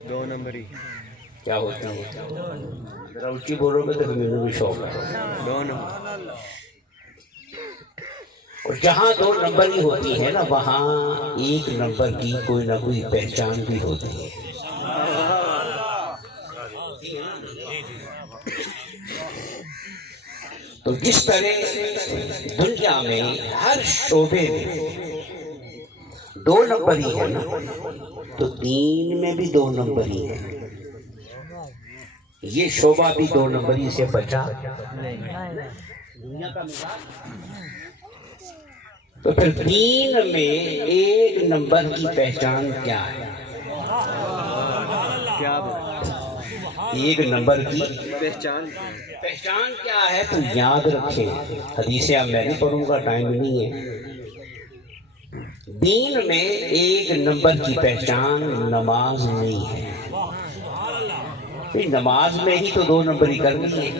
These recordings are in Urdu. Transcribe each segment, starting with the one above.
دو نمبری کیا ہوتی ہے؟ ذرا اونچی بولو گے تو مجھے بھی شوق ہے. دو نمبر. اور جہاں دو نمبر ہی ہوتی ہے نا وہاں ایک نمبر کی کوئی نہ کوئی پہچان بھی ہوتی ہے. تو جس طرح دنیا میں ہر شعبے میں دو نمبر ہی ہے نا تو دین میں بھی دو نمبر ہی ہے. یہ شعبہ بھی دو نمبری سے بچا دنیا کا مزاج. تو پھر دین میں ایک نمبر کی پہچان کیا ہے؟ کیا ایک نمبر کی پہچان کیا ہے؟ تو یاد رکھیں. حدیثیں اب میں نہیں پڑھوں گا، ٹائم نہیں ہے. دین میں ایک نمبر کی پہچان نماز نہیں ہے. نماز میں ہی تو دو نمبری کرنی ہے.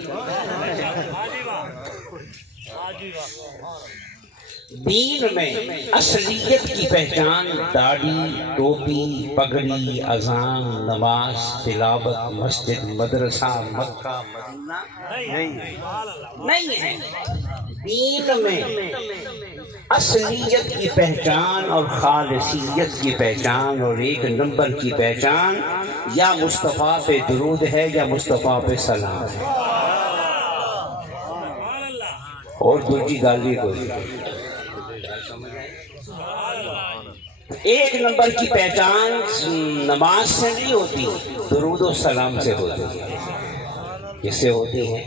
دین میں اصلیت کی پہچان داڑھی، ٹوپی، پگڑی، اذان، نماز، تلاوت، مسجد، مدرسہ، مکہ، مدینہ نہیں ہے. دین میں اصلیت کی پہچان اور خالصیت کی پہچان اور ایک نمبر کی پہچان یا مصطفیٰ پہ درود ہے یا مصطفیٰ پہ سلام ہے. اور دوسری گالی کوئی ایک نمبر کی پہچان نماز سے نہیں ہوتی، درود و سلام سے ہوتی ہے. کس سے ہوتی ہے؟